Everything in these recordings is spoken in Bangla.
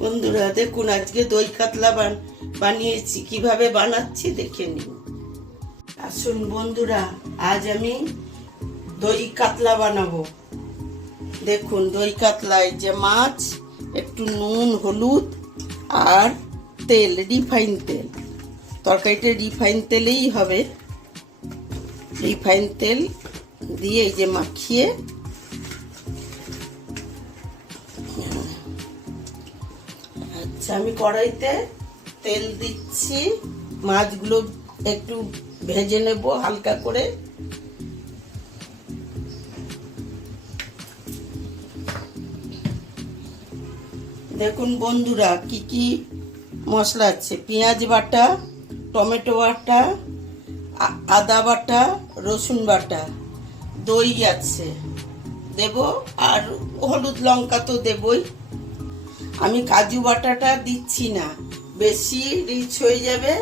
বন্ধুরা দেখুন, আজকে দই কাতলা বানিয়েছি। কিভাবে বানাচ্ছি দেখে নিন। আসুন বন্ধুরা, আজ আমি দই কাতলা বানাবো। দেখুন, দই কাতলায় যে মাছ, একটু নুন, হলুদ আর তেল, রিফাইন তেল। তরকারিটা রিফাইন তেলেই হবে। রিফাইন তেল দিয়ে এই যে মাখিয়ে, আচ্ছা আমি কড়াইতে তেল দিচ্ছি। মাছগুলো একটু ভেজে নেব হালকা করে। দেখুন বন্ধুরা, কি কি মশলা আছে: পেঁয়াজ বাটা, টমেটো বাটা, আদা বাটা, রসুন বাটা, দই আছে দেব, আর হলুদ লঙ্কা তো দেবই। আমি কাজু বাটাটা দিচ্ছি না, বেশি রিচ হয়ে যাবে,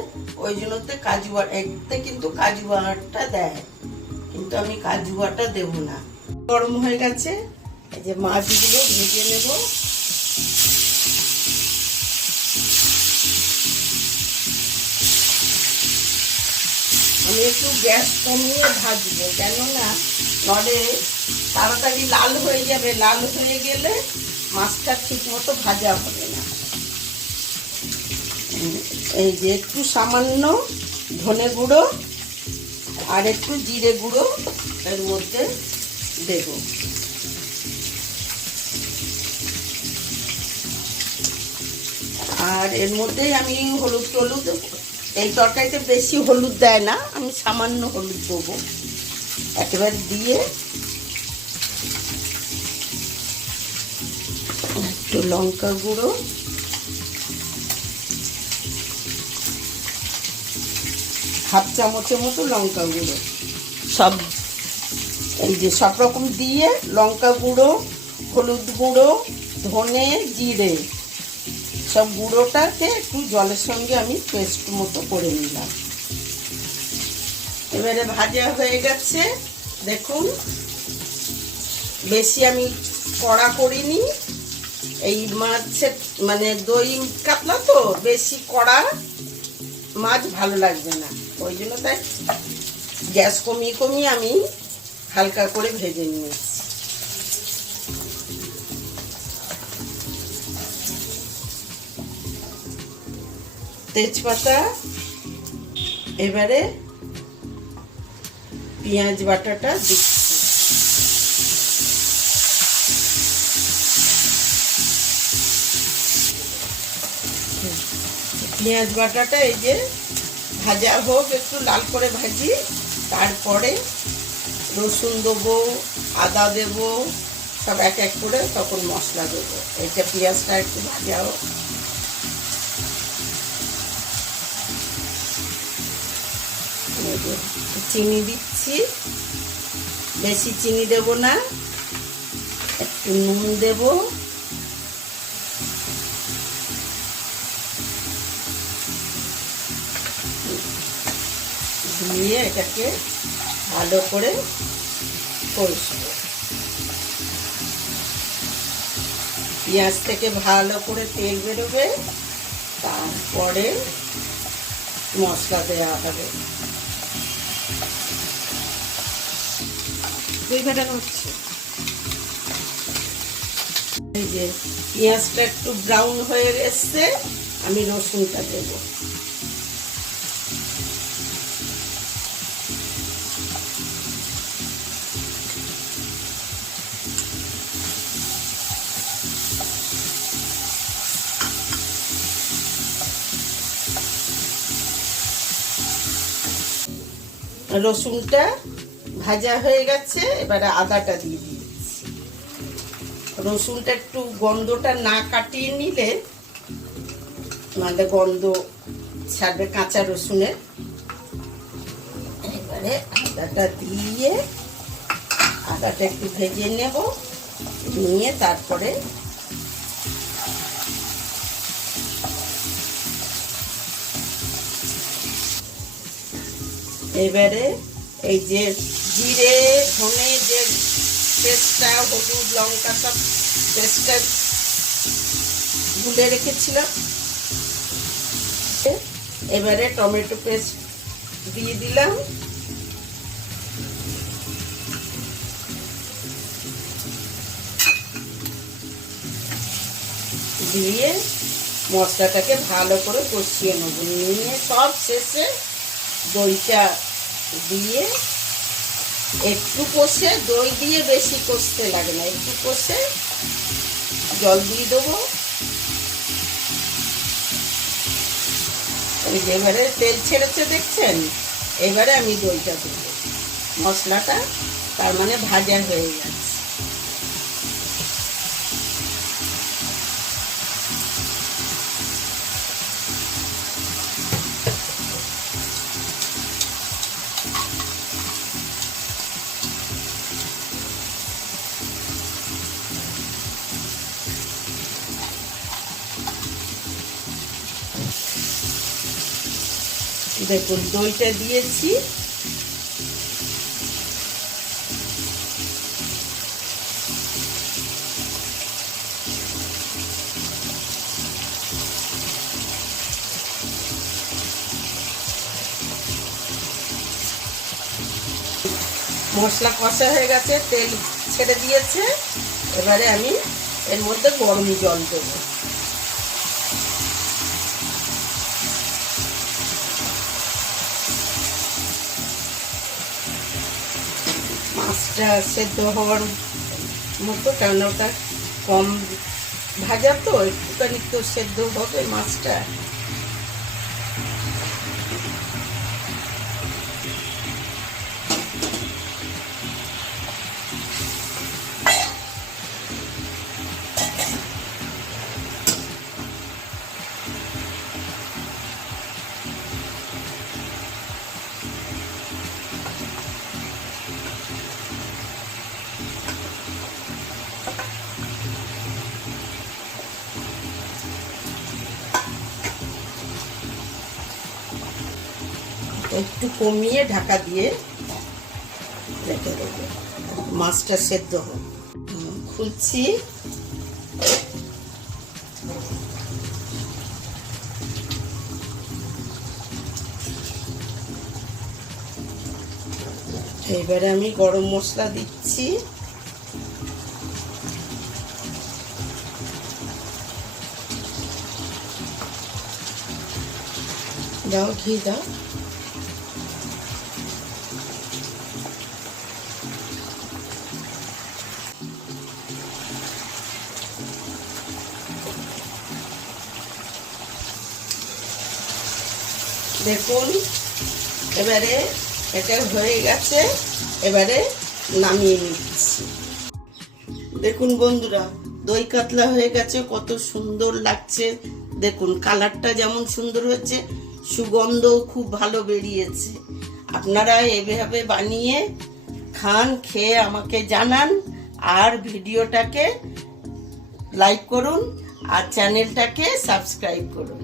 ওই জন্যতে কাজু বাটা, এতে কিন্তু কাজু বাটা দেয়, কিন্তু আমি কাজু বাটা দেব না। গরম হয়ে গেছে, এই যে মাছগুলো ভেজে নেব। আমি একটু গ্যাস কমিয়ে ভাজবো, কেননা নলে তাড়াতাড়ি লাল হয়ে যাবে। লাল হয়ে গেলে মাছটা ঠিক মতো ভাজা হবে না। এই যে একটু সামান্য ধনে গুঁড়ো আর একটু জিরে গুঁড়ো এর মধ্যে দেব। আর এর মধ্যে আমি হলুদ টলুদ, এই তরকারিতে বেশি হলুদ দেয় না, আমি সামান্য হলুদ দেবো। একেবারে দিয়ে একটু লঙ্কা গুঁড়ো, হাফ চামচের মতো লঙ্কা গুঁড়ো, সব এই যে সব রকম দিয়ে লঙ্কা গুঁড়ো, হলুদ গুঁড়ো, ধনে, জিরে, সব গুঁড়োটাকে একটু জলের সঙ্গে আমি পেস্ট মতো করে নিলাম। এবারে ভাজা হয়ে গেছে। দেখুন, বেশি আমি কড়া করিনি। এই মাছের মানে দই কাতলা তো বেশি কড়া মাছ ভালো লাগবে না, ওই জন্য তাই গ্যাস কমিয়ে কমিয়ে আমি হালকা করে ভেজে নিয়েছি। তেজপাতা, এবারে পেঁয়াজ বাটাটা দিচ্ছি। পেঁয়াজ বাটাটা এই যে ভাজা হোক, একটু লাল করে ভাজি, তারপরে রসুন দেবো, আদা দেবো, সব এক এক করে তখন মশলা দেবো। এইটা পেঁয়াজটা একটু ভাজা হোক। চিনি দিচ্ছি, বেশি চিনি দেব না, একটু নুন দেব, দিয়ে এটাকে ভালো করে কষবো। পেঁয়াজ থেকে ভালো করে তেল বেরোবে, তারপরে মশলা দেওয়া হবে। এই যে পেঁয়াজটা একটু ব্রাউন হয়ে এসছে, আমি রসুনটা দেবো। রসুনটা ভাজা হয়ে গেছে, এবারে আদাটা দিয়ে দিচ্ছি। রসুনটা একটু গন্ধটা না কাটিয়ে নিলে মানে গন্ধ ছাড়বে কাঁচা রসুনের। এবারে আদাটা দিয়ে আদাটা একটু ভেজে নেব, নিয়ে তারপরে এবারে এই যে জিরে ধনে যে পেস্টটা, হলুদ লঙ্কা সব পেস্টটা গুলে রেখেছিলাম। এবারে টমেটো পেস্ট দিয়ে দিলাম। দিয়ে মশলাটাকে ভালো করে কষিয়ে নেব। নিয়ে সব শেষে দইটা দিয়ে একটু কষে, দই দিয়ে বেশি কষতে লাগে না, একটু কষে জল দিয়ে দেবো। এবারে তেল ছেড়েছে দেখছেন, এবারে আমি দইটা দেবো। মশলাটা তার মানে ভাজা হয়ে গেছে। দেখুন দইটা দিয়েছি। মশলা কষা হয়ে গেছে, তেল ছেড়ে দিয়েছে। এবারে আমি এর মধ্যে গরম জল দেবো। মাছটা সেদ্ধ হওয়ার মতো, কারণ ওটা কম ভাজা তো, একটুখানি তো সেদ্ধ হবে মাছটা। একটু কমিয়ে ঢাকা দিয়ে রেখে দেবো, মাছটা সেদ্ধ হোক। খুলছি। এবারে আমি গরম মশলা দিচ্ছি। দাও, ঘি দাও। দেখুন এবারে এটা হয়ে গেছে, এবারে নামিয়ে নিচ্ছি। দেখুন বন্ধুরা, দই কাতলা হয়ে গেছে, কত সুন্দর লাগছে। দেখুন কালারটা যেমন সুন্দর হয়েছে, সুগন্ধও খুব ভালো বেরিয়েছে। আপনারা এভাবে বানিয়ে খান, খেয়ে আমাকে জানান। আর ভিডিওটাকে লাইক করুন আর চ্যানেলটাকে সাবস্ক্রাইব করুন।